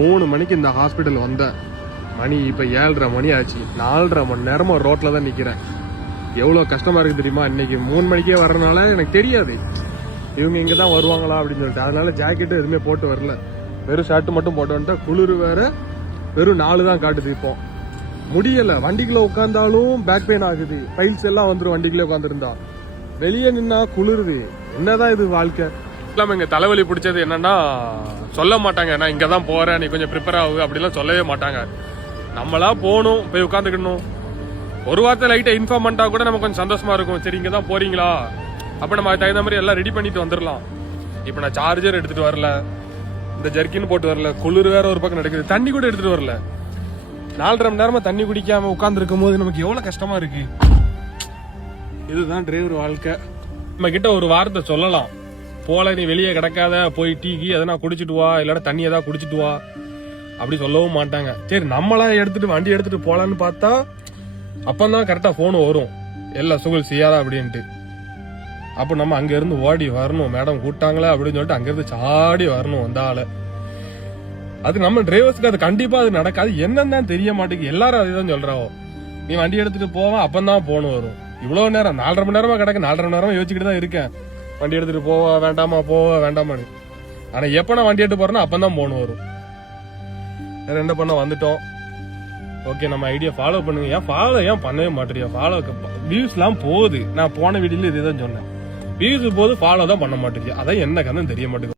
3 மணிக்கு இந்த ஹாஸ்பிட்டல் வந்தேன். மணி இப்போ 7:30 மணி ஆச்சு. 4.5 மணி நேரமா ரோட்ல தான் நிக்கிறேன். எவ்வளவு கஷ்டமா இருக்கு தெரியுமா? இன்னைக்கு 3 மணிக்கே வர்றதுனால எனக்கு தெரியாது இவங்க இங்க தான் வருவாங்களா அப்படின்னு சொல்லிட்டு. அதனால ஜாக்கெட்டு எதுவுமே போட்டு வரல, வெறும் ஷர்ட் மட்டும் போட்டு வந்துட்டா. குளிர் வேற, வெறும் 4 தான் காட்டுது. இப்போ முடியல, வண்டிக்குள்ள உட்காந்தாலும் பேக் பெயின் ஆகுது. ஃபைல்ஸ் எல்லாம் வந்துடும் வண்டிக்குள்ள உட்காந்துருந்தா. வெளியே நின்னா குளிருது. என்னதான் இது வாழ்க்கை இல்லாம. இங்க தலைவலி பிடிச்சது என்னன்னா சொல்ல மாட்டாங்க, நான் இங்க தான் போறேன், நீ கொஞ்சம் ப்ரிப்பேர் ஆகு அப்படிலாம் சொல்லவே மாட்டாங்க. நம்மளா போகணும், போய் உட்காந்துக்கணும். ஒரு வார்த்தை லைட்டா இன்ஃபார்ம் பண்ணிட்டா கூட நமக்கு கொஞ்சம் சந்தோஷமா இருக்கும். சரி இங்க தான் போறீங்களா, அப்ப நம்ம தகுந்த மாதிரி எல்லாம் ரெடி பண்ணிட்டு வந்துடலாம். இப்ப நான் சார்ஜர் எடுத்துட்டு வரல, இந்த ஜர்க்கின் போட்டு வரல, குளிர் வேற ஒரு பக்கம் நடக்குது, தண்ணி கூட எடுத்துட்டு வரல. 4.5 மணி நேரமா தண்ணி குடிக்காம உட்கார்ந்து இருக்கும் போது நமக்கு எவ்வளவு கஷ்டமா இருக்கு. இதுதான் டிரைவர் வாழ்க்கை. நம்ம கிட்ட ஒரு வார்த்தை சொல்லலாம், போல நீ வெளியே கிடக்காத, போய் டீ எதனா குடிச்சிட்டு வா, இல்லைன்னா தண்ணி ஏதாவது குடிச்சிட்டு வா, அப்படி சொல்லவும் மாட்டாங்க. சரி நம்மளா எடுத்துட்டு வண்டி எடுத்துட்டு போலான்னு பார்த்தா அப்பதான் கரெக்டா போன் வரும், எல்லாம் சுகல் செய்யாதா அப்படின்ட்டு. அப்ப நம்ம அங்க இருந்து ஓடி வரணும், மேடம் கூட்டாங்களே அப்படின்னு சொல்லிட்டு அங்க இருந்து சாடி வரணும் அந்த ஆளு. அது நம்ம டிரைவர்ஸ்க்கு அது கண்டிப்பா அது நடக்காது. என்னன்னு தெரிய மாட்டேங்குது. எல்லாரும் அதுதான் சொல்றாவோ, நீ வண்டி எடுத்துட்டு போவா அப்பதான் போன் வரும். இவ்வளவு நேரம் 4.5 மணி நேரமா கிடக்கு. 4.5 மணி நேரமா யோசிச்சுட்டு தான் இருக்கேன், வண்டி எடுத்துட்டு போவா வேண்டாமா, போவா வேண்டாமான்னு. ஆனா எப்ப நான் வண்டி எடுத்து போறேன்னா அப்பதான் போன் வரும். வேற என்ன பண்ண வந்துட்டோம். ஓகே, நம்ம ஐடியா ஃபாலோ பண்ணுங்க. ஏன் ஃபாலோ ஏன் பண்ணவே மாட்டேறியா? ஃபாலோ வியூஸ் எல்லாம் போகுது. நான் போன வீடியோல இதுதான் சொன்னேன், வியூஸ் போது ஃபாலோ தான் பண்ண மாட்டேறியா. அதான் என்ன கதை தெரிய மாட்டேங்குது.